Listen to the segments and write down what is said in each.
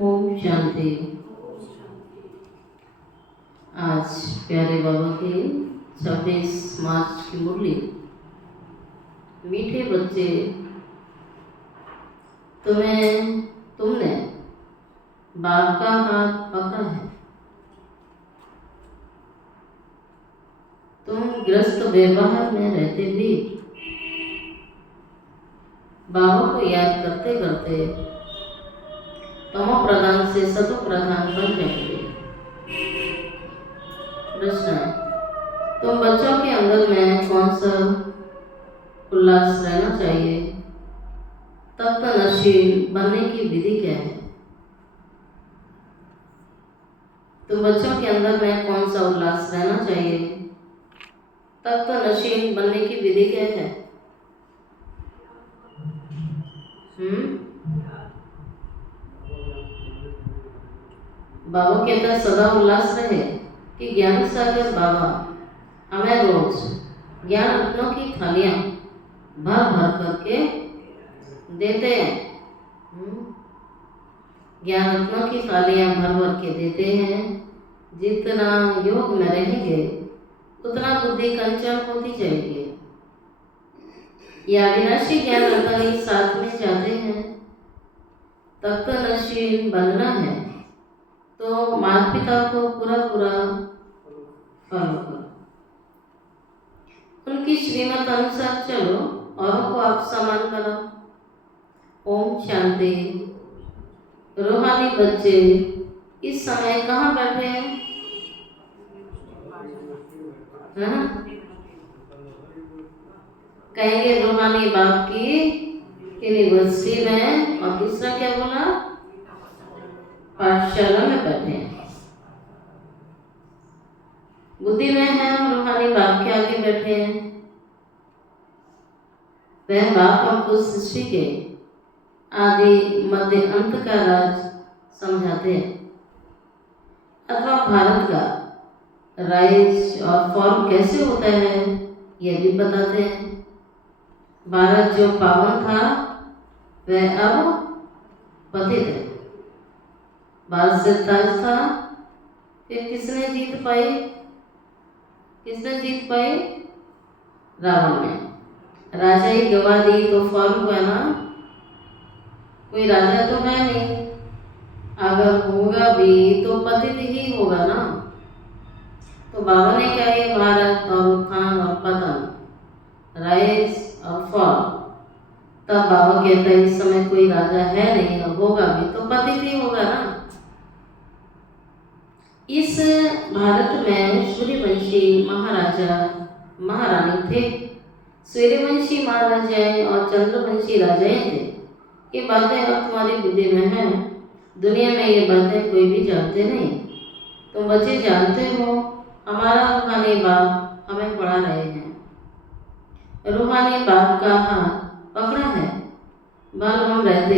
ओम शांति। आज प्यारे बाबा की 26 मार्च की मुरली। मीठे बच्चे, तुमने बाप का हाथ पकड़ा है। तुम ग्रस्त व्यवहार में रहते भी बाबा को याद करते करते तमो प्रधान से सतो प्रधान बन जाएंगे। प्रश्न है, तुम बच्चों के अंदर में कौन सा उल्लास रहना चाहिए? तत्वनशील बनने की विधि क्या है? तुम बच्चों के अंदर में कौन सा उल्लास रहना चाहिए? तत्वनशील बनने की विधि क्या है? बाबा कहता है सदा उल्लास रहे कि ज्ञान सागर बाबा हमें रोज ज्ञान रत्नों की थालियां भर भर करके देते हैं। ज्ञान रत्नों की थालियां भर भर के देते हैं। जितना योग में रहेंगे उतना बुद्धि कंचन होती जाएगी। या अविनाशी ज्ञान रत्न साथ में जाते हैं। तत्वनशील बनना है तो माता पिता को पूरा फॉलो करो। उनकी श्रीमत अनुसार चलो, औरों को आप समान करो। ओम शांति। रूहानी बच्चे इस समय कहाँ बैठे हैं? कहेंगे रूहानी बाप की यूनिवर्सिटी में, और दूसरा क्या बोला? पाठशाला में बैठे हैं। बुद्धि में है, रूहानी बाप के आगे बैठे हैं। वह बाप हमको सृष्टि के आदि मध्य अंत का राज समझाते हैं, अथवा भारत का राइज और फॉल कैसे होता है यह भी बताते हैं। भारत जो पावन था वह अब पतित है। भारत से ताज था, फिर किसने जीत पाई? रावण ने। राजा ही गवा दी तो फॉल हुआ ना। कोई राजा तो है नहीं, अगर होगा भी तो पतित ही होगा ना। तो बाबा ने क्या है, भारत और उत्थान और पतन, राइज और फॉल। तब बाबा कहता है इस समय कोई राजा है नहीं, और होगा भी तो पतित ही होगा ना। इस भारत में सूर्यवंशी महाराजा महारानी थे। सूर्यवंशी महाराजाएं और चंद्रवंशी राजाएं थे। ये बातें अब तुम्हारी बुद्धि में है। दुनिया में ये बातें कोई भी जानते नहीं। तुम बच्चे जानते हो, हमारा रूहानी बाप हमें पढ़ा रहे हैं। रूहानी बाप का हाथ पकड़ा है। बाल हम रहते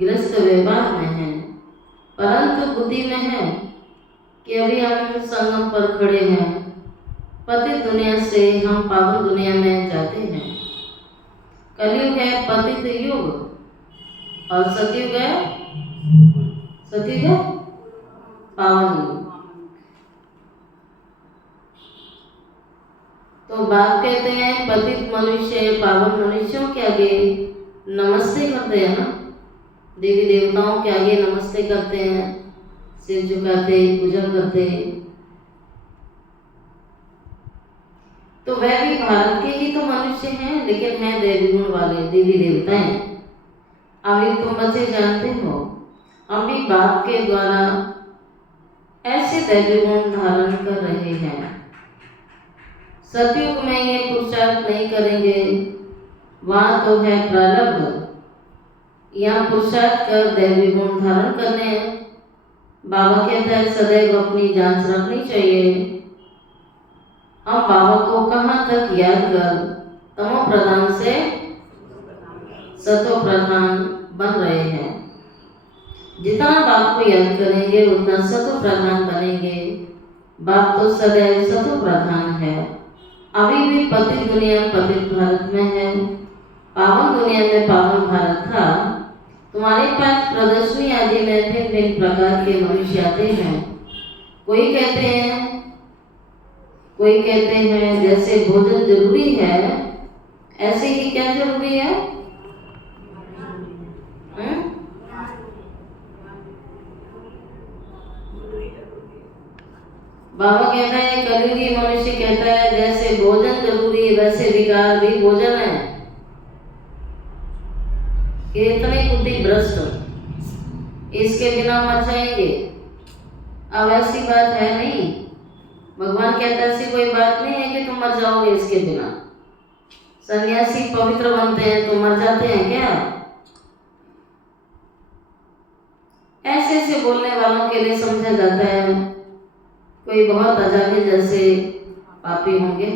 गृहस्थ व्यवहार में हैं, परंतु बुद्धि में है कि अभी हम संगम पर खड़े हैं। पतित दुनिया से हम पावन दुनिया में जाते हैं। कलयुग है पतित युग, और सतयुग है पावन युग। तो बाप कहते हैं पतित मनुष्य पावन मनुष्यों के आगे नमस्ते करते हैं ना। देवी देवताओं के आगे नमस्ते करते हैं, सिर झुकाते, पूजा करते। तो वह भी भारत के ही तो मनुष्य हैं, लेकिन हैं देवी गुण वाले देवी देवताएं। अभी तुम बच्चे जानते हो, हम भी बाप के द्वारा ऐसे दैवी गुण धारण कर रहे हैं। सतयुग में ये पुरुषार्थ नहीं करेंगे, वहां तो है प्रारब्ध। यहाँ पुरुषार्थ कर दैवी गुण धारण करने हैं। बाबा कहता है सदैव अपनी जांच रखनी चाहिए। हम बाबा को कहाँ तक याद कर तमो प्रधान से सतो प्रधान बन रहे हैं। जितना बाप को याद करेंगे उतना सतो प्रधान बनेंगे। बाप तो सदैव सतो प्रधान है। अभी भी पतित दुनिया पतित भारत में है, पावन दुनिया में पावन भारत था। तुम्हारे पास प्रदर्शनी आदि में भिन्न भिन्न प्रकार के मनुष्य आते हैं। कोई कहते हैं जैसे भोजन जरूरी है, ऐसे ही क्या जरूरी है? बाबा कहता है, कलयुगी मनुष्य कहता है जैसे भोजन जरूरी वैसे विकार भी भोजन है। कितने बुद्धि भ्रष्ट, इसके बिना मर जाएंगे। अब ऐसी बात है नहीं, भगवान कहता है ऐसी कोई बात नहीं है कि तुम मर जाओगे इसके बिना। सन्यासी पवित्र बनते हैं तो मर जाते हैं क्या? ऐसे बोलने वालों के लिए समझा जाता है कोई बहुत अजाने जैसे पापी होंगे।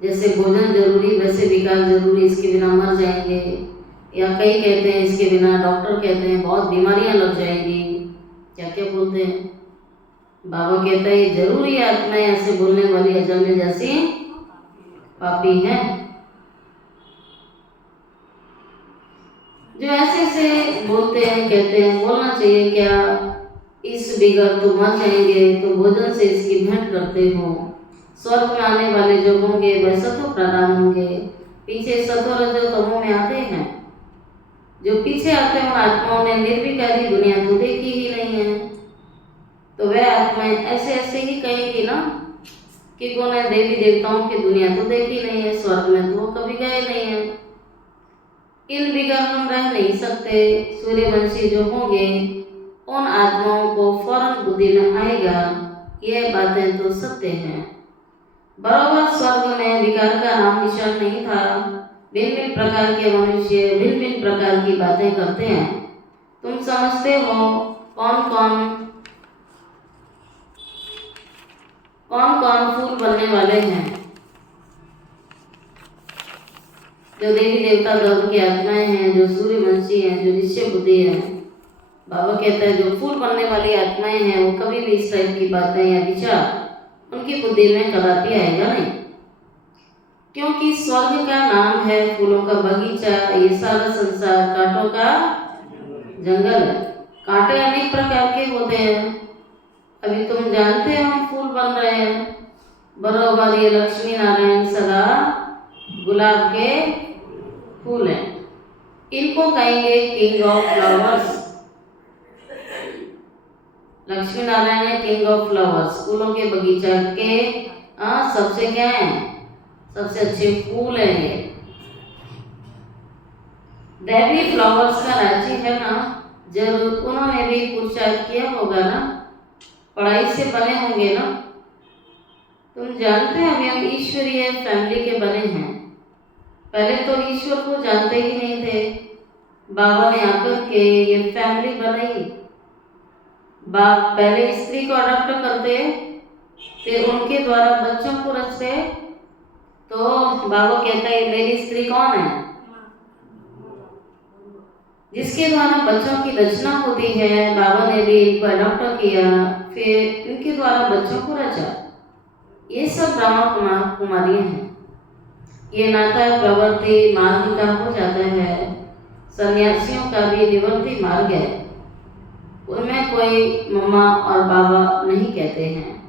जैसे भोजन जरूरी वैसे विकार जरूरी, इसके बिना मर जाएंगे। या कई कहते हैं इसके बिना, डॉक्टर कहते हैं बहुत बीमारियां लग जाएंगी, क्या क्या बोलते हैं। बाबा कहता है ये जरूरी आत्माएं ऐसे बोलने वाली अजाने जैसी पापी है। जो ऐसे बोलते हैं, कहते हैं बोलना चाहिए क्या इस बिगड़ तो मर जाएंगे तो भोजन से इसकी भेंट करते हो। स्वर्ग में आने वाले जो होंगे वह सतो प्रधान होंगे। पीछे सतो रजो तमो में आते हैं, जो पीछे आते हैं आत्माओं ने निर्विकारी दुनिया तो देखी ही नहीं है। तो वह आत्माएं ऐसे ही कहेंगी ना कि कौन है देवी देवताओं की दुनिया तो देखी नहीं है, स्वर्ग में तो वो कभी गए नहीं है। इन बिगड़ हम रह नहीं सकते। सूर्यवंशी जो होंगे उन आत्माओं को फौरन बुद्धि में आएगा यह बातें तो सत्य हैं। बराबर स्वर्ग में विकार का नाम निशान नहीं था। भिन्न भिन्न प्रकार के मनुष्य भिन्न भिन्न प्रकार की बातें करते हैं। तुम समझते हो कौन कौन फूल बनने वाले हैं? जो देवी देवता धर्म की आत्माएं हैं, जो सूर्यवंशी हैं, जो निश्चय बुद्धि है। बाबा कहता है जो फूल बनने वाली आत्माएं हैं वो कभी भी इस टाइप की बातें या विचार उनकी बुद्धि में कदापि आएगा नहीं, क्योंकि स्वर्ग का नाम है फूलों का बगीचा। ये सारा संसार कांटों का जंगल है। कांटे अनेक प्रकार के होते हैं। अभी तुम जानते हो हम फूल बन रहे हैं, बरोबर ये लक्ष्मी नारायण सदा गुलाब के फूल हैं। इनको कहेंगे king of flowers. Lakshmi Narayan है किंग ऑफ फ्लावर्स, फूलों के बगीचा के सबसे क्या है, सबसे अच्छे फूल हैं ये। दैवी फ्लावर्स का राज्य है ना, जरूर उन्होंने भी पुरुषार्थ किया होगा ना, पढ़ाई से बने होंगे ना। तुम जानते हैं अभी हम ईश्वरीय फैमिली के बने हैं। पहले तो ईश्वर को जानते ही नहीं थे। बाबा ने आकर के ये फैमिली बनाई। बाप पहले स्त्री को अडॉप्ट करते, फिर उनके द्वारा बच्चों को रचते। तो बाबा कहता है मेरी स्त्री कौन है? जिसके द्वारा बच्चों की रचना होती है। बाबा ने भी इनको अडॉप्ट किया, फिर इनके द्वारा बच्चों को रचा। ये सब ब्रह्मा कुमारियां हैं। ये नाता प्रवृत्ति मार्ग का हो जाता है। सन्यासियों का भी निवृत्ति मार्ग है। उनमें कोई मम्मा और बाबा नहीं कहते हैं।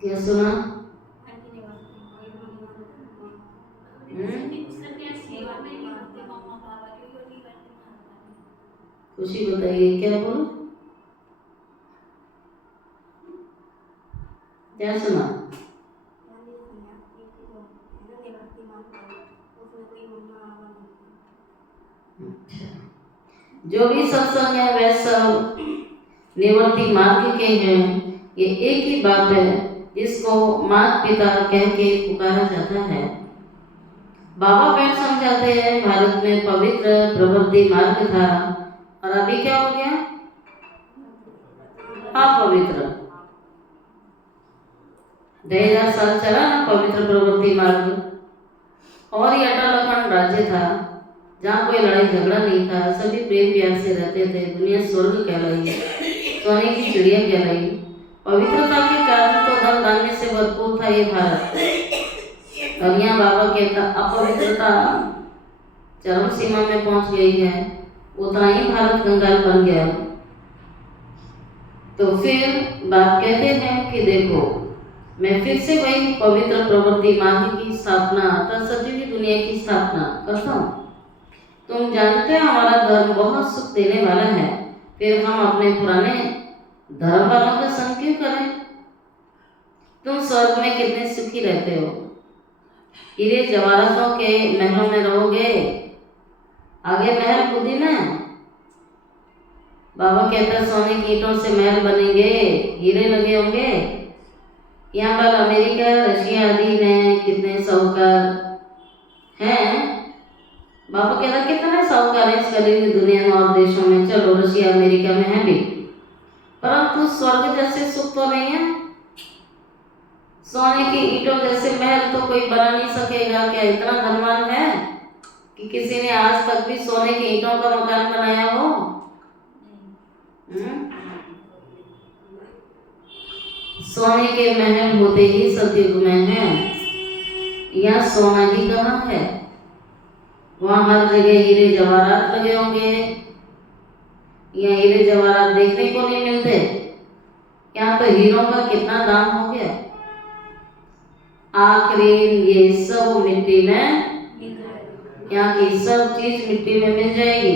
क्या सुना? खुशी बताइए, क्या बोलो, क्या सुना? अच्छा, जो भी सत्संग है वह सब निवृत्ति मार्ग के हैं। ये एक ही बात है जिसको माता पिता कह के पुकारा जाता है। बाबा बैठ समझाते हैं भारत में पवित्र प्रवृत्ति मार्ग था और अभी क्या हो गया? अपवित्र। 2000 साल चला ना पवित्र प्रवृत्ति मार्ग। और ये अटल अखंड राज्य था जहाँ कोई लड़ाई झगड़ा नहीं था, सभी प्रेम प्यार से रहते थे। दुनिया स्वर्ग कहलाई, सोने की चिड़िया कहलाई। पवित्रता के कारण तो धन धान्य से भरपूर था ये भारत। और यहाँ बाबा कहता अपवित्रता चरम सीमा में पहुंच गई है, उतना ही भारत कंगाल बन गया। तो फिर बात कहते हैं कि देखो, मैं फिर से वही पवित्र प्रवृत्ति मार्ग की स्थापना अर्थात सजीवी दुनिया की स्थापना करता हूँ। तुम जानते हो हमारा धर्म बहुत सुख देने वाला है, फिर हम अपने पुराने धर्म वालों का संग क्यों करें? तुम स्वर्ग में कितने सुखी रहते हो, हीरे जवाहरातों के महलों में रहोगे। आगे महल बुद्धि ना, बाबा कहता सोने की ईंटों से महल बनेंगे, हीरे लगे होंगे। यहाँ पर अमेरिका, रशिया आदि में कितने साहूकार हैं। बाबा कहता कितने साहूकार हैं इस कली हुई दुनिया में और देशों में। चलो रशिया अमेरिका में है भी, परंतु स्वर्ग जैसे सुख तो नहीं है। सोने की ईंटों जैसे महल तो कोई बना नहीं सकेगा। क्या इतना धनवान है कि किसी ने आज तक भी सोने की ईंटों का मकान बनाया हो? सोने के महल होते ही सतयुग में है। यहाँ सोना ही कहाँ है? वहाँ हर जगह हीरे जवाहरात लगे होंगे। यहाँ हीरे जवाहरात देखने को नहीं मिलते। यहाँ तो हीरों का कितना दाम हो गया। आखिरी ये सब मिट्टी में, यहाँ की सब चीज मिट्टी में मिल जाएगी।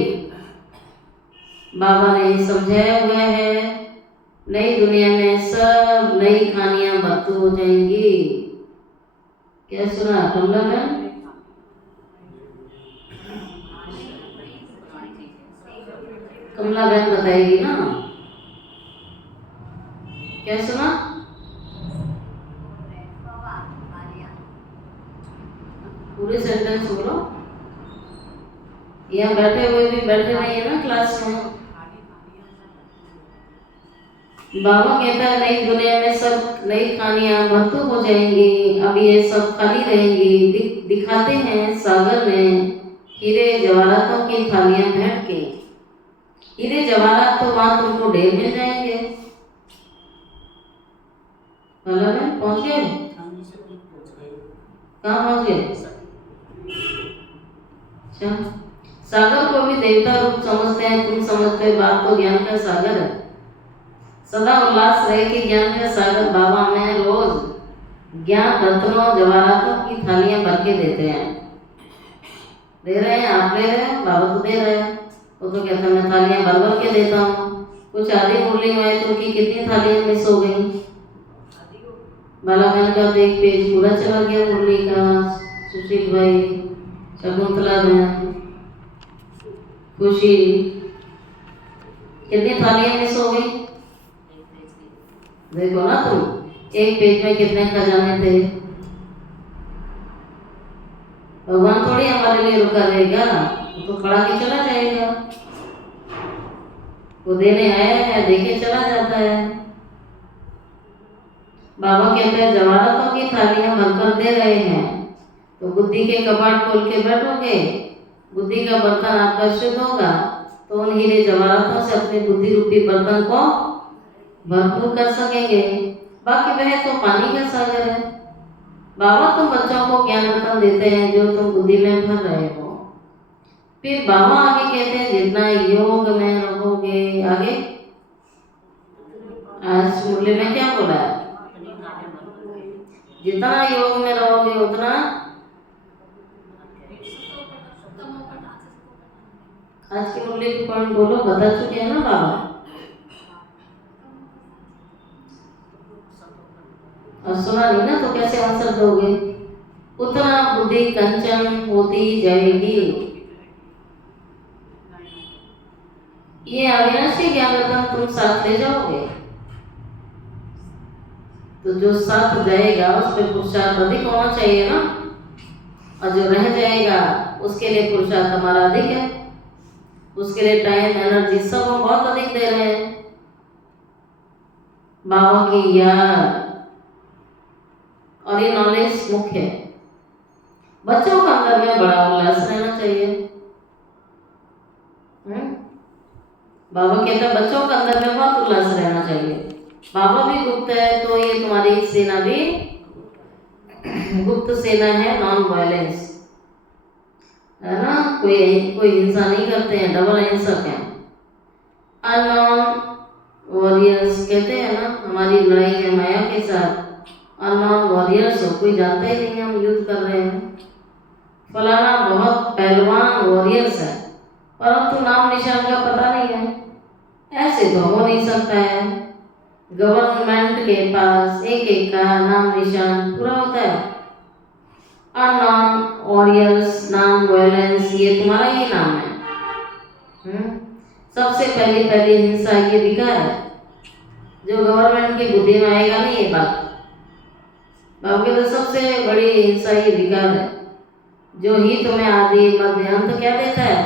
बाबा ने समझाया हुआ है, नई दुनिया में सब नई कहानियां बदतू हो जाएंगी। क्या सुना कमला बहन? कमला बहन बताएगी ना, क्या सुना? पूरे सेंटेंस बोलो। यहाँ बैठे हुए भी बैठे नहीं है ना क्लास में। बाबा कहता है नई दुनिया में सब नई कहानियां बदतू हो जाएंगी। अब ये सब खाली रहेंगी। दिखाते हैं सागर में हीरे जवाहरातों की थालियां भेंट के। हीरे जवाहरात तो वहां तुमको ढेर मिल जाएंगे। पहुंच गए? कहाँ पहुंच गए? सागर को भी देवता रूप समझते हैं। तुम समझते हो बात तो ज्ञान का सागर है। सदा उल्लास रहे कि ज्ञान का सागर बाबा हमें रोज ज्ञान रत्नों जवाहरातों की थालियां भर के देते हैं। दे रहे हैं, आप ले रहे हैं, बाबा तो दे रहे हैं। वो तो कहता है मैं थालियां भर भर के देता हूँ। कुछ आधी मुरली में तो उनकी कितनी थालियां मिस हो गई। बाला बहन का तो एक पेज पूरा चला गया मुरली का। सुशील भाई, शकुंतला बहन, खुशी, कितनी थालियां मिस हो गई। देखो ना तुम, एक पेज में कितने खजाने थे। भगवान थोड़ी हमारे लिए रुका रहेगा, वो तो पढ़ा के चला जाएगा। वो देने आया है, देके चला जाता है। बाबा कहते हैं जवाहरातों की थालियां भरकर दे रहे हैं, तो बुद्धि के कपाट खोल के बैठोगे, बुद्धि का बर्तन आपका शुद्ध होगा, तो उन हीरे जवाहरातों से अपने बुद्धि रूपी बर्तन को भरपूर कर सकेंगे। बाकी वह तो पानी का सागर है। बाबा तुम बच्चों को ज्ञान रत्न देते हैं जो तुम बुद्धि में भर रहे हो। फिर बाबा आगे कहते हैं जितना योग में रहोगे। आगे आज मुरली में क्या बोला है? जितना योग में रहोगे उतना आज की मुरली की पॉइंट बोलो, बता चुके हैं ना बाबा। और सुना नहीं ना तो कैसे आंसर दोगे? उतना बुद्धि कंचन होती जाएगी। ये अविनाशी ज्ञान रत्न तुम साथ ले जाओगे, तो जो साथ जाएगा उस पर पुरुषार्थ अधिक होना चाहिए ना, और जो रह जाएगा उसके लिए पुरुषार्थ हमारा अधिक है। उसके लिए टाइम एनर्जी सब हम बहुत अधिक दे रहे हैं। बाबा की याद और ये नॉलेज मुख्य है। बच्चों का अंदर में बड़ा उल्लास रहना चाहिए। बाबा कहता है बच्चों का अंदर में बहुत उल्लास रहना चाहिए। बाबा भी गुप्त है तो ये तुम्हारी सेना भी गुप्त सेना है, नॉन वायलेंस। है ना, कोई कोई हिंसा नहीं करते हैं, डबल अहिंसक हैं। अननोन वॉरियर्स कहते हैं ना, हमारी लड़ाई है माया के साथ, अननोन वॉरियर्स हो, कोई जानता ही नहीं हम युद्ध कर रहे हैं। फलाना बहुत पहलवान वॉरियर्स है, परंतु नाम निशान का पता नहीं है, ऐसे तो हो नहीं सकता है। गवर्नमेंट के पास एक एक का नाम निशान पूरा होता है। अननोन वॉरियर्स, नाम वायलेंस, ये तुम्हारा ही नाम है। सबसे पहली हिंसा ये विकार है, जो गवर्नमेंट की बुद्धि में आएगा नहीं ये बात। बाप के तो सबसे बड़ी हिंसा ये विकार है, जो ही तुम्हें आदि मध्य अंत क्या देता है,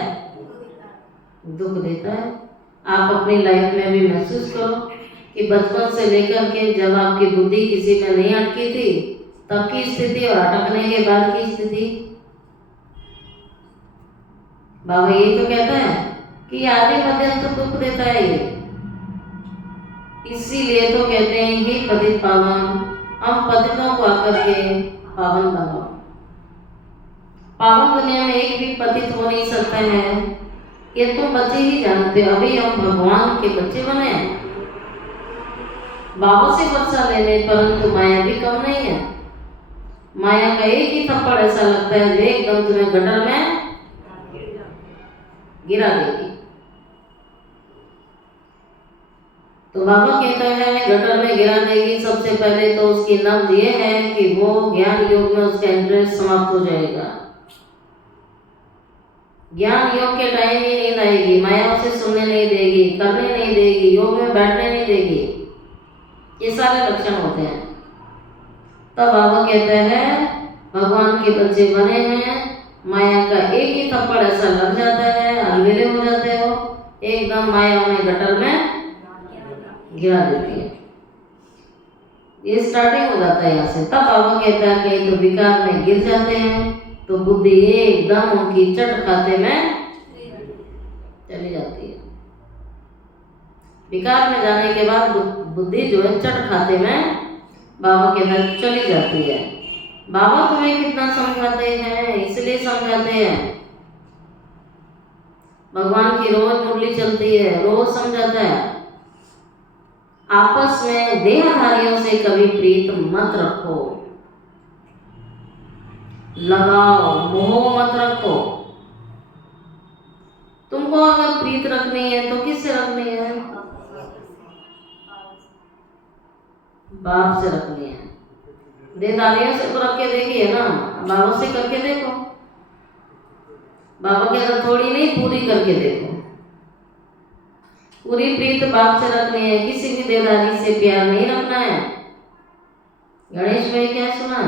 दुख देता है। आप अपनी लाइफ में भी महसूस करो कि बचपन से लेकर के जब आपकी बुद्धि किसी में नहीं अटकी थी तब की स्थिति और अटकने के बाद की स्थिति। बाबा ये तो कहता है कि आदि मध्य अंत दुख देता है ये। इसीलिए तो कहते हैं हे पतित पावन, हम पतितों को आकर के पावन बनाओ। पावन दुनिया में एक भी पतित हो नहीं सकता है, ये तुम बच्चे ही जानते हो। अभी हम भगवान के बच्चे बने हैं, बाबा से बच्चा लेने, परंतु माया भी कम नहीं है। माया का एक ही थप्पड़ ऐसा लगता है जो एकदम तुम्हें गटर में गिरा देगी। तो बाबा कहता है गटर में गिरा देगी। सबसे पहले तो उसकी नब्ज ये है कि वो ज्ञान योग में उसका इंटरेस्ट समाप्त हो जाएगा। ज्ञान योग के टाइम ही नींद आएगी, माया उसे सुनने नहीं देगी, करने नहीं देगी, योग में बैठने नहीं देगी। ये सारे लक्षण होते हैं। तब बाबा कहते हैं भगवान के बच्चे बने हैं, माया का एक ही थप्पड़ ऐसा लग जाता है, अलविले हो जाते हो, एकदम माया उन्हें गटर में गिरा देती है। ये स्टार्टिंग हो जाता है यहाँ से। तब बाबा कहता है कहीं तो विकार में गिर जाते हैं तो बुद्धि एकदम उनकी चट खाते में चली जाती है। विकार में जाने के बाद बुद्धि जो है चट खाते में बाबा के अंदर चली जाती है। बाबा तुम्हें कितना समझाते हैं, इसलिए समझाते हैं। भगवान की रोज मुरली चलती है, रोज समझाता है आपस में देहधारियों से कभी प्रीत मत रखो, लगाओ मोह मत रखो। तुमको अगर प्रीत रखनी है तो किससे रखनी है, बाप से रखनी है। देहधारियों से तो रख के देखिए ना, बाबा से करके देखो। बाबा के अंदर थोड़ी नहीं, पूरी करके देखो। पूरी प्रीत बाप से रखनी है, किसी भी देहधारी से प्यार नहीं रखना है। गणेश भाई क्या सुना,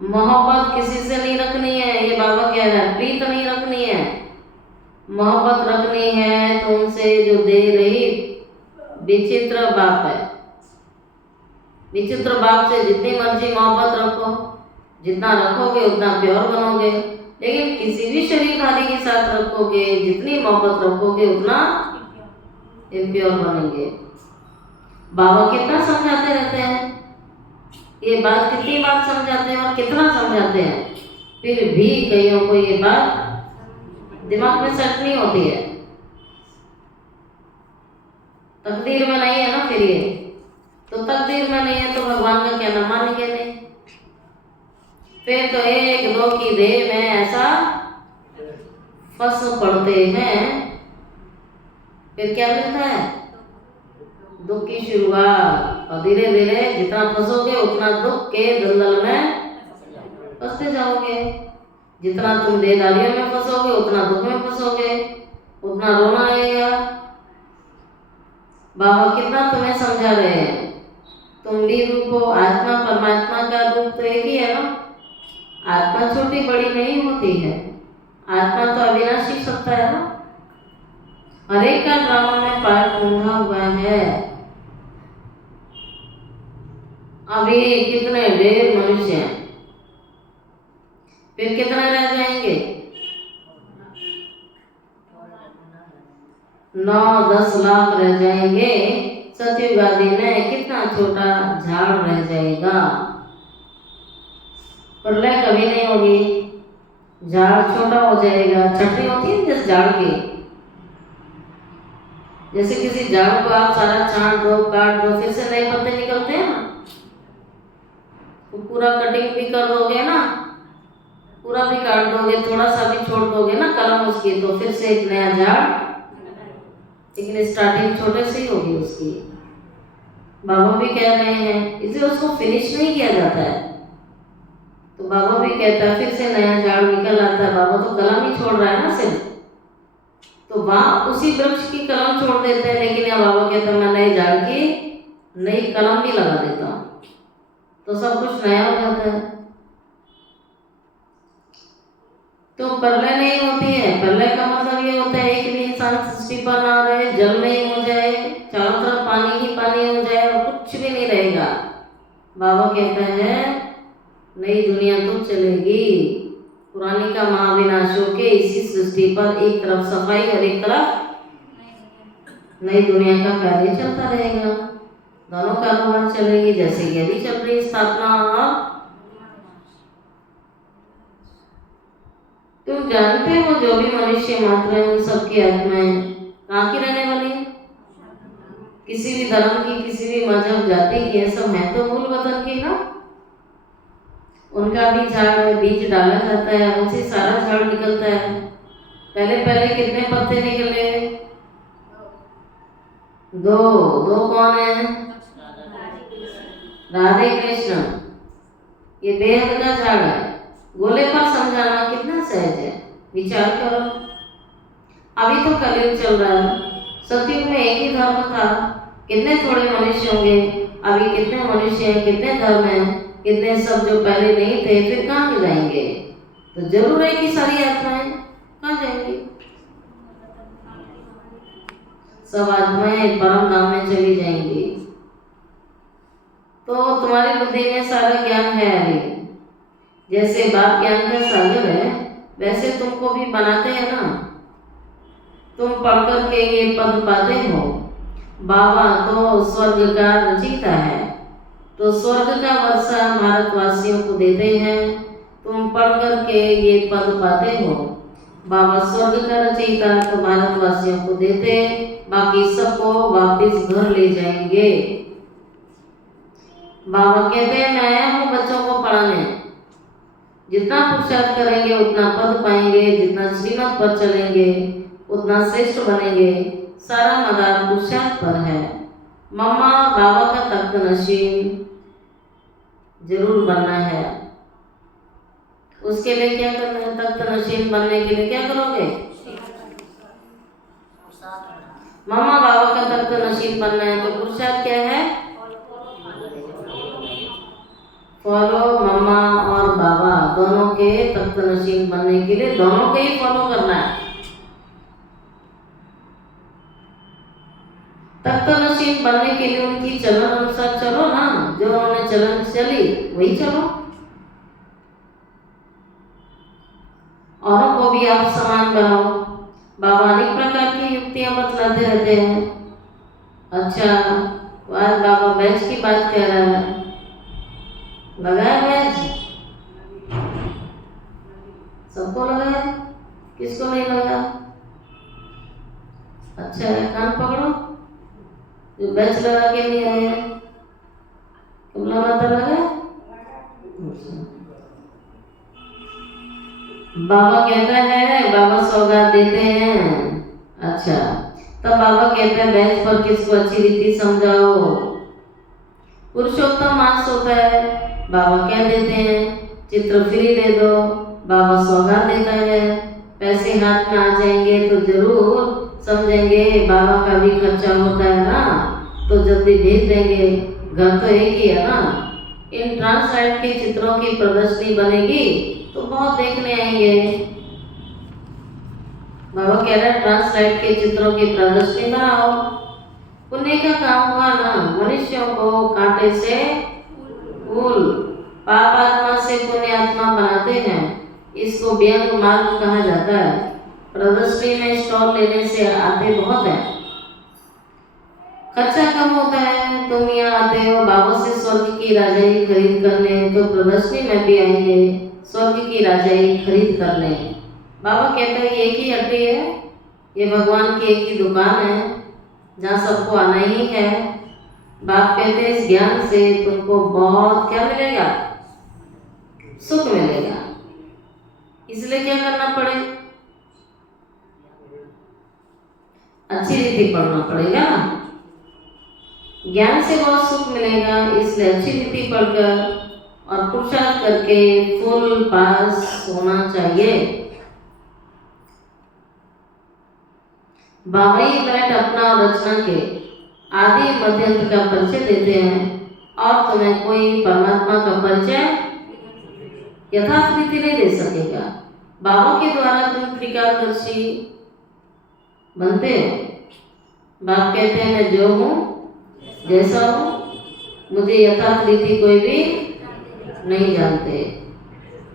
मोहब्बत किसी से नहीं रखनी है, ये बाबा कह रहा है। प्रीत नहीं रखनी है, मोहब्बत रखनी है तो उनसे जो दे रही विचित्र बाप है। विचित्र बाप से जितनी मर्जी मोहब्बत रखो, जितना रखोगे उतना प्योर बनोगे। लेकिन किसी भी शरीरधारी के साथ रखोगे, जितनी मोहब्बत रखोगे उतना इम्प्योर बनेंगे। बाबा कितना समझाते रहते हैं, ये बात कितनी बार समझाते हैं और कितना समझाते हैं, फिर भी कईयों को ये बात दिमाग में सेट नहीं होती है। तकदीर में नहीं है ना, फिर ये तो तकदीर में नहीं है तो भगवान का कहना मानेंगे नहीं। फिर तो एक दो की देह में ऐसा फंस पड़ते हैं, फिर क्या मिलता है, दुख की शुरुआत। और धीरे धीरे जितना फंसोगे उतना दुख के दलदल में फंसते जाओगे। जितना तुम देहधारियों में फंसोगे उतना दुख में फंसोगे, उतना रोना आएगा। बाबा कितना तुम्हें समझा रहे हैं, तुम भी रूप हो, आत्मा परमात्मा का रूप तो एक ही है ना। आत्मा छोटी बड़ी नहीं होती है, आत्मा तो अविनाशी सत्ता है ना। हर एक का ड्रामा में पार्ट बंधा हुआ है। अभी कितने ढेर मनुष्य हैं, फिर कितने रह जाएंगे, 9-10 लाख रह जाएंगे। सत्ययुग आदि में कितने इतना छोटा झाड़ रह जाएगा। प्रलय कभी नहीं होगी, झाड़ छोटा हो जाएगा। छटनी होती है जिस झाड़ की, जैसे किसी झाड़ को आप सारा छांट दो, काट दो, फिर से नए पत्ते निकलते हैं ना, तो पूरा कटिंग भी कर दोगे ना, पूरा भी काट दोगे, थोड़ा सा भी छोड़ दोगे ना कलम उसकी, तो फिर से एक नया झाड़, लेकिन स्टार्टिंग छोटे से ही होगी उसकी। बाबा भी कह रहे हैं इसे उसको फिनिश नहीं किया जाता है, तो बाबा भी कहता है फिर से नया झाड़ निकल आता है। बाबा तो कलम ही छोड़ रहा है ना सिर्फ, तो वहाँ उसी वृक्ष की कलम छोड़ देते हैं, लेकिन यहाँ बाबा कहते हैं मैं नए झाड़ की नई कलम भी लगा देता हूँ, तो सब कुछ नया हो जाता है। तो प्रलय नहीं होती है। प्रलय का मतलब ये होता है एक भी इंसान सृष्टि पर ना रहे, जल में ही हो जाए, चारों तरफ पानी ही पानी हो जाए और कुछ भी नहीं रहेगा। बाबा कहता है नई दुनिया तो चलेगी, पुरानी का महाविनाश होके इसी सृष्टि पर एक तरफ सफाई और एक तरफ नई दुनिया का कार्य चलता रहेगा। दोनों कारोबार चलेंगे, जैसे ये भी चल रही स्थापना और तुम जानते हो जो भी मनुष्य मात्र है उन सबकी आत्माएं कहाँ की रहने वाली है? किसी भी धर्म की, किसी भी मजहब जाति की, सब है तो मूल वतन की ना। उनका भी झाड़ बीज डाला जाता है, उनसे सारा झाड़ निकलता है। पहले पहले कितने पत्ते निकले? दो। दो कौन है? राधे कृष्ण। ये बेहद का झाड़ है। गोले पर समझाना कितना सहज है, विचार करो। अभी तो कलयुग चल रहा है, सतयुग में एक ही धर्म था, कितने थोड़े मनुष्य होंगे। अभी कितने मनुष्य हैं, कितने धर्म हैं, कितने सब जो पहले नहीं थे, फिर कहाँ जाएंगे? तो जरूर है कि सारी आत्माएं कहाँ जाएंगी? सब आत्माएं परम धाम में चली जाएंगी। तो तुम्हारी बुद्धि में सारा ज्ञान है अभी, जैसे बाप ज्ञान का सागर है, वैसे तुमको भी बनाते हैं ना। तुम पढ़ कर के ये पद पाते हो, बाबा तो स्वर्ग का रचयिता है, तो स्वर्ग का वर्षा भारतवासियों को देते हैं। तुम पढ़ कर के ये पद पाते हो, बाबा स्वर्ग का रचयिता तो भारतवासियों को देते, बाकी सबको वापस घर ले जाएंगे। बाबा कहते हैं मैं आया हूँ बच्चों को पढ़ाने, जितना पुरुषार्थ करेंगे उतना पद पाएंगे, जितना श्रीमत पर चलेंगे उतना श्रेष्ठ बनेंगे। सारा मदार पुरुषार्थ पर है। मम्मा बाबा का तख्त नशीन जरूर बनना है। उसके लिए क्या करना है? तख्त नशीन बनने के लिए क्या करोगे? मम्मा बाबा का तख्त नशीन बनना है, तो पुरुषार्थ क्या है? फॉलो मम्मा और बाबा दोनों के तख्त नशीन बनने के लिए दोनों को ही फॉलो करना है। तख्त नशीन बनने के लिए उनकी चलन अनुसार चलो ना, जो उन्होंने चलन चली वही चलो। औरों को भी आप समान बनाओ। बाबा अनेक प्रकार की युक्तियां बतलाते रहते हैं। अच्छा, तो आज बाबा बैच की बात कह रहा है, लगाया बैच? सबको लगाया, किसको नहीं लगा? अच्छा है, कान पकड़ो जो बैच लगा के नहीं आए हैं। कमला माता लगा? बाबा कहता है, बाबा सौगात देते हैं। अच्छा, तब बाबा कहता है बैच पर किसको अच्छी रीति समझाओ। पुरुषोत्तम मास होता है, बाबा क्या देते हैं? चित्र फ्री दे दो, बाबा सौगात देता है। पैसे हाथ में आ जाएंगे तो जरूर समझेंगे बाबा का भी खर्चा होता है ना, तो जल्दी भेज देंगे। घर तो एक ही है ना। इन ट्रांसलाइट के चित्रों की प्रदर्शनी बनेगी तो बहुत देखने आएंगे। बाबा कह रहे हैं ट्रांसलाइट के चित्रों की प्रदर्शनी बनाओ। पुण्य का काम हुआ ना, मनुष्यों को कांटे से फूल, पाप आत्मा से पुण्य आत्मा बनाते हैं। इसको व्यंग मार्ग कहा जाता है। प्रदर्शनी में स्टॉल लेने से आते बहुत हैं। खर्चा कम होता है। तुम यहाँ आते हो बाबा से स्वर्ग की राजाई खरीद करने, तो प्रदर्शनी में भी आएंगे स्वर्ग की राजाई खरीद करने। बाबा कहते हैं ये एक ही हड्डी है, ये भगवान की एक ही दुकान है जहाँ सबको आना ही है। बाप कहते हैं इस ज्ञान से तुमको बहुत क्या मिलेगा, सुख मिलेगा। इसलिए क्या करना पड़े, अच्छी रीति पढ़ना पड़ेगा ना। ज्ञान से बहुत सुख मिलेगा, इसलिए अच्छी रीति पढ़कर और पुरुषार्थ करके फुल पास होना चाहिए। बाबा ही बैठ अपना और रचना के आदि मध्यंत का परिचय देते हैं और तुम्हें कोई परमात्मा का परिचय यथार्थ रीति नहीं दे सकेगा। बाबा के द्वारा तुम त्रिकालदर्शी बनते हो। बाप कहते हैं मैं जो हूँ जैसा हूँ, मुझे यथार्थ रीति कोई भी नहीं जानते।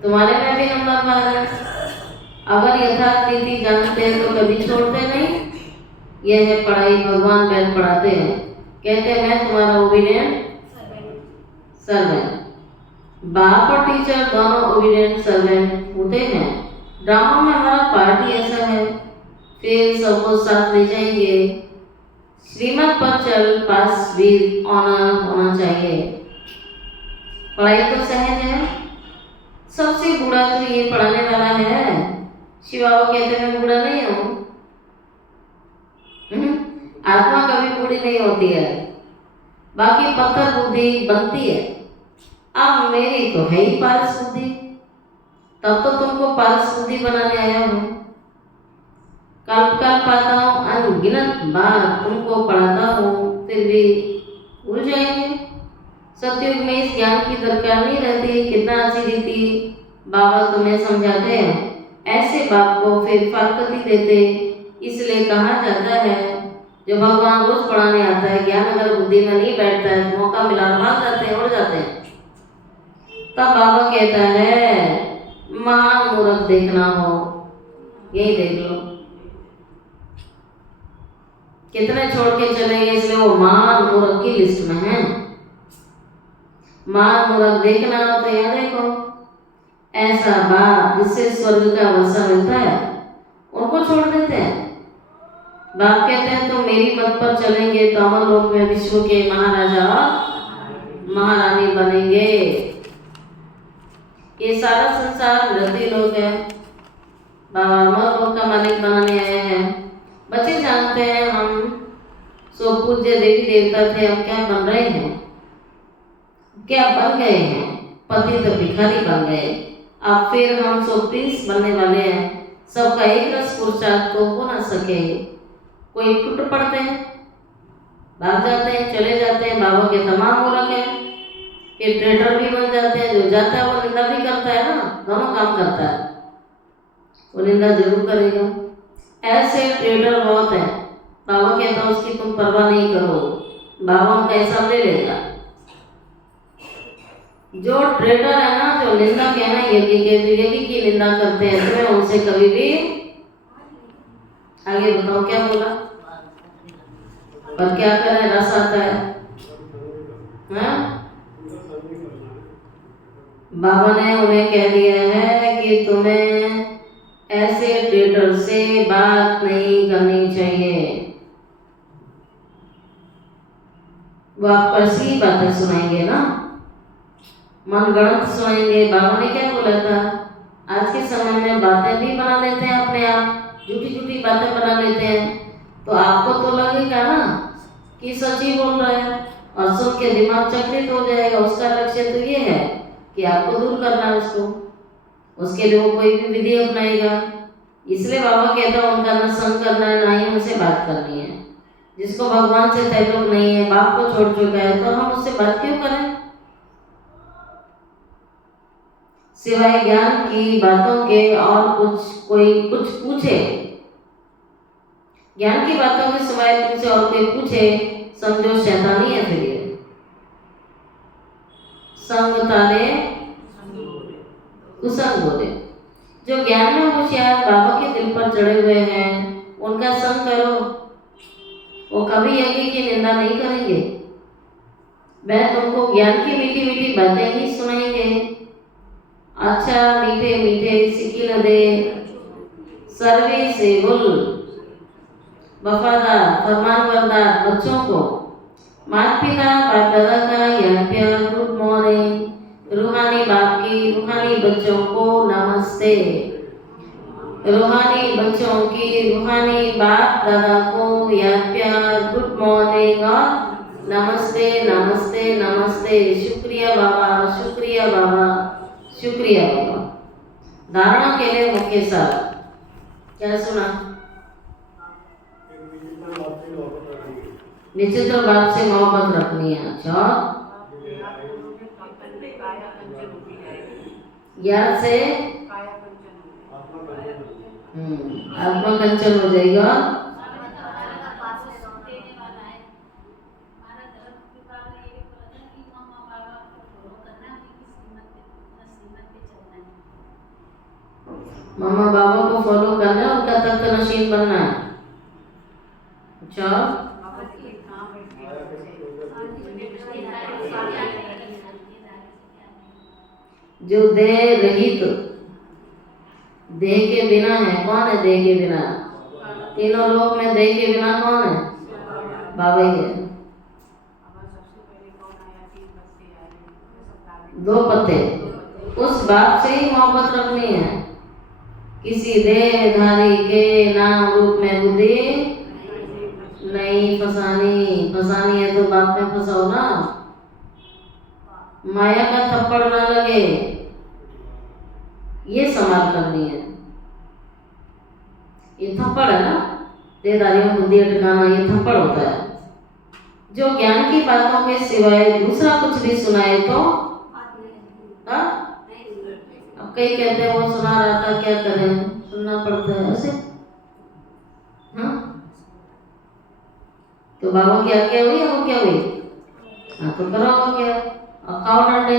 तुम्हारे में भी नंबर 12। अगर यथार्थ रीति जानते हैं तो कभी छोड़ते नहीं। यह है पढ़ाई, भगवान बैठ पढ़ाते हैं, कहते हैं मैं तुम्हारा ओबीडिएंट सर्वेंट। बाप और टीचर दोनों ओबीडिएंट सर्वेंट होते हैं। ड्रामा में हमारा पार्ट ही ऐसा है, फिर सबको साथ ले जाएंगे। श्रीमत पर चल, पास विद ऑनर होना चाहिए। पढ़ाई तो सहज है, सबसे बूढ़ा तो ये पढ़ाने वाला है। शिव बाबा कहते हैं मैं बूढ़ा नहीं हूँ। आत्मा कभी बूढ़ी नहीं होती है, बाकी पत्थर बुद्धि बनती है। अब मेरी तो है ही पारस बुद्धि, तब तो तुमको पारस बुद्धि बनाने आया हूँ। कल्प पाता हूँ, अनगिनत बार तुमको पढ़ाता हूँ, फिर भी भूल जाएंगे। सतयुग में इस ज्ञान की दरकार नहीं रहती। कितना अच्छी रीति बाबा तुम्हें समझाते हैं, ऐसे बाप को फिर फारकती देते। इसलिए कहा जाता है जो भगवान रोज पढ़ाने आता है, ज्ञान अगर बुद्धि में नहीं बैठता है तो मौका मिला भाग जाते हैं, उड़ जाते हैं। तब बाबा कहता है महान मूर्ख देखना हो, यही देख लो। कितने छोड़ के चले गए, इसलिए वो महान मूर्ख की लिस्ट में है। महान मूर्ख देखना हो तो यहाँ देखो, ऐसा बाप जिससे स्वर्ग का वसा मिलता है उनको छोड़ देते हैं। बाप कहते हैं तो मेरी मत पर चलेंगे तो अमर लोक में विश्व के महाराजा महारानी बनेंगे। ये सारा संसार विरती लोग है, बाबा अमर लोक का मालिक बनाने आए हैं। बच्चे जानते हैं हम सो पूज्य देवी देवता थे, हम क्या बन रहे हैं, क्या बन गए हैं, पति तो भिखारी बन गए। अब फिर हम सो प्रिंस बनने वाले हैं। सबका एक रस पुरुषार्थ तो हो ना सके, कोई टूट पड़ते हैं, भाग जाते हैं, चले जाते हैं। बाबा के तमाम मूर्ख हैं, फिर ट्रेडर भी बन जाते हैं। जो जाता है वो निंदा भी करता है ना, दोनों काम करता है, वो निंदा जरूर करेगा। ऐसे ट्रेडर बहुत हैं। बाबा कहता है उसकी तुम परवाह नहीं करो, बाबा उनका हिसाब ले लेगा। जो ट्रेडर है ना, जो निंदा कहना यज्ञ की निंदा करते हैं, तुम्हें उनसे कभी भी आगे बताओ क्या बोला, पर क्या करें, रस आता है। बाबा ने उन्हें कह दिया है कि तुम्हें ऐसे ट्रेडर से बात नहीं करनी चाहिए। वो आपको ऐसी बातें सुनाएंगे ना, मनगढ़ंत सुनाएंगे। बाबा ने क्या बोला था, आज के समय में बातें भी बना लेते हैं अपने आप, झूठी झूठी बातें बना लेते हैं। तो आपको तो लगेगा ना कि सच ही बोल रहा है, और सुन के दिमाग चक्रित हो जाएगा। उसका लक्ष्य तो ये है कि आपको दूर करना है उसको, उसके लिए वो कोई भी विधि अपनाएगा। इसलिए बाबा कहता है उनका न संग करना है, ना ही उनसे बात करनी है। जिसको भगवान से ताल्लुक नहीं है, बाप को छोड़ चुका है, तो हम उससे बात क्यों करें। सिवाय ज्ञान की बातों के और कोई कुछ पूछे, ज्ञान की बातों के सिवाय तुमसे और कोई पूछे, समझो शैतानी है। फिर ये संग तारे कुसंग बोले। जो ज्ञान में होशियार बाबा के दिल पर चढ़े हुए हैं, उनका संग करो। वो कभी यज्ञ की निंदा नहीं करेंगे। वह तुमको ज्ञान की मीठी मीठी बातें ही सुनाएंगे। अच्छा मीठे मीठे सिकिल दे सर्वे से बोल वफादार फरमानबरदार बच्चों को माता पिता बाप दादा का ज्ञान प्यार गुड मॉर्निंग। रूहानी बाप की रूहानी बच्चों को नमस्ते। रूहानी बच्चों की रूहानी बाप दादा को याद प्यार गुड मॉर्निंग और नमस्ते नमस्ते नमस्ते। शुक्रिया बाबा शुक्रिया बाबा शुक्रिया बाबा। धारणा के लिए मुख्य सार क्या सुना? विचित्र बात से मोहब्बत रखनी है। अच्छा याद से आत्मा कंचन हो जाएगा। मम्मा बाबा को फॉलो करना है, उनका तख्त नशीन बनना है। अच्छा जो देह रहित देह के बिना है, कौन है देह के बिना? तीनों लोक में देह के बिना कौन है? बाबा ही है। दो पत्ते उस बाप से ही मोहब्बत रखनी है। किसी देहधारी के नाम रूप में बुद्धि नहीं फसानी। फसानी है तो बाप में फंसाओ ना। माया का थप्पड़ ना लगे, ये संभाल करनी है। ये थप्पड़ है ना, देहधारियों को बुद्धि अटकाना, ये थप्पड़ होता है। जो ज्ञान की बातों के सिवाय दूसरा कुछ भी सुनाए तो अब कई कहते हैं वो सुना रहा था क्या करें, सुनना पड़ता है ऐसे। हाँ तो बाबा की आज्ञा हुई है, वो क्या हुई? हाँ तो करो वो क्या, अब खाओ डंडे,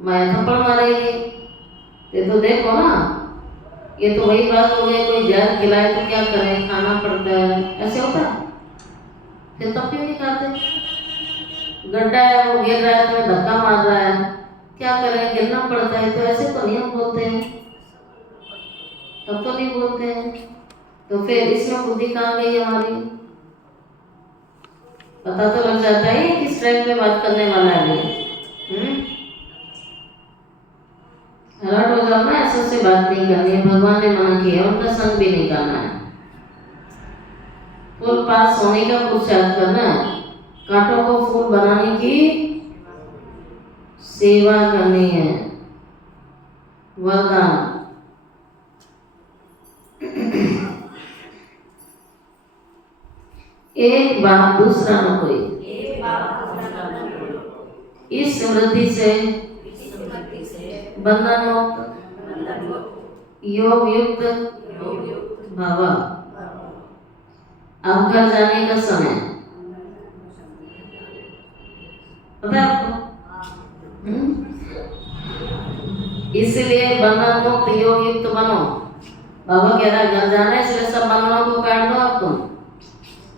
माया थप्पड़ मारेगी। ये तो देखो ना, ये तो वही बात हो गई, कोई जहर खिलाए तो क्या करें, खाना पड़ता है, ऐसे होता है। फिर तब क्यों नहीं खाते? गड्ढा है वो गिर रहा है, तुम्हें धक्का मार रहा है, क्या करें, गिरना पड़ता है, तो ऐसे तो नहीं हम बोलते हैं, तब तो नहीं बोलते हैं। तो फिर इसमें बुद्धि कहाँ गई हमारी? पता तो लग जाता है किस ट्रैक पे बात करने वाला है ये। अलर्ट हो जाओ ना, ऐसे से बात नहीं करनी है। भगवान ने मना किया, उनका संग भी नहीं करना है। फूल पास होने का पुरुषार्थ करना है, कांटों को फूल बनाने की सेवा करनी है। वरदान एक बाप दूसरा न कोई, इस समृद्धि से बंधन मुक्त योग युक्त भव। अब घर जाने का समय पता है आपको? इसलिए बंधन मुक्त योग युक्त बनो। बाबा कह रहा है घर जाना है, इसलिए सब बंधनों को काट दो। अब तुम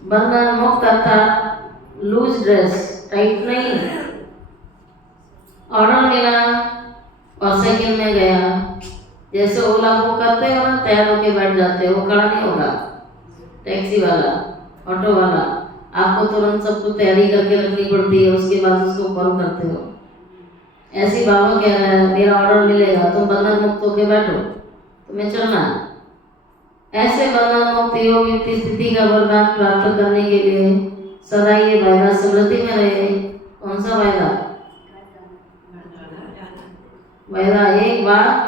बंधन मुक्त अर्थात लूज ड्रेस, टाइट नहीं। ऑर्डर मिला और साइकिल में गया, जैसे ओला बुक करते हो ना, तैयार होके बैठ जाते हो, वो खड़ा नहीं होगा। टैक्सी वाला, ऑटो वाला, आपको तुरंत सबको तैयारी करके रखनी पड़ती है, उसके बाद उसको कॉल करते हो। ऐसी बाबा कह रहा है मेरा ऑर्डर मिलेगा, तुम बंधन मुक्त होके बैठो, तुम्हें चलना है। ऐसे बंधन मुक्त योग युक्त स्थिति का वरदान प्राप्त करने के लिए सदा ये वायदा समृद्धि में रहे। कौन सा वायदा? वायदा एक बार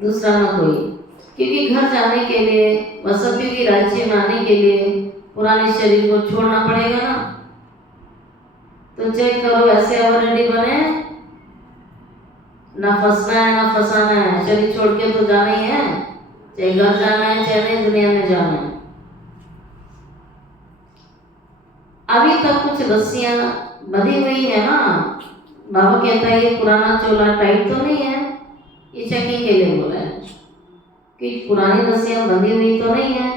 दूसरा न कोई। क्योंकि घर जाने के लिए, वसतियों की राज्य में आने के लिए पुराने शरीर को छोड़ना पड़ेगा ना। तो चेक करो ऐसे अब रेडी बने, ना फंसना है ना फंसाना है। शरीर छोड़ के तो जाना ही है, चाहे घर जाना है चाहे नहीं दुनिया में जाना है। अभी तक कुछ रस्सियां बंधी हुई है ना। बाबा कहता है ये पुराना चोला टाइट तो नहीं है, ये चेकिंग के लिए बोला है कि पुरानी रस्सियां बंधी हुई तो नहीं है,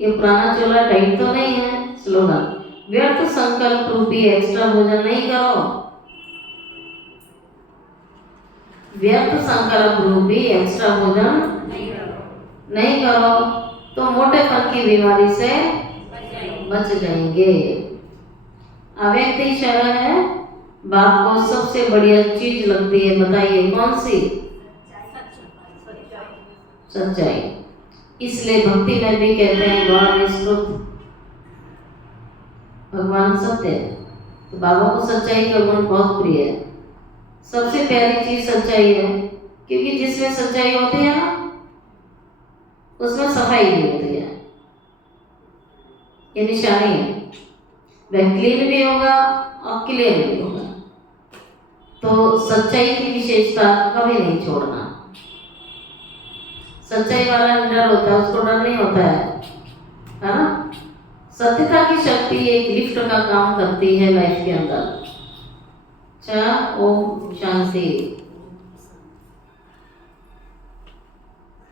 ये पुराना चोला टाइट तो नहीं है। स्लोगन, व्यर्थ संकल्प रूपी एक्स्ट्रा भोजन नहीं करो। व्यर्थ संकल्प रूपी एक्स्ट्रा भोजन नहीं करो तो मोटेपन की बीमारी से बच जाएंगे। अव्यक्ति शरण है, बाप को सबसे बढ़िया चीज लगती है, बताइए कौन सी? सच्चाई। इसलिए भक्ति में भी कहते हैं गॉड इज ट्रुथ, भगवान सत्य है। तो बाबा को सच्चाई का गुण बहुत प्रिय है। सबसे प्यारी चीज सच्चाई है, क्योंकि जिसमें सच्चाई होती है ना उसमें सफाई भी होती है। ये निशानी है, वह क्लीन भी होगा और क्लियर भी होगा। तो सच्चाई की विशेषता कभी नहीं छोड़ना। सच्चाई वाला निडर होता है, उसको डर नहीं होता है ना। सत्यता की शक्ति एक लिफ्ट का काम करती है लाइफ के अंदर। अच्छा, ओम शांति।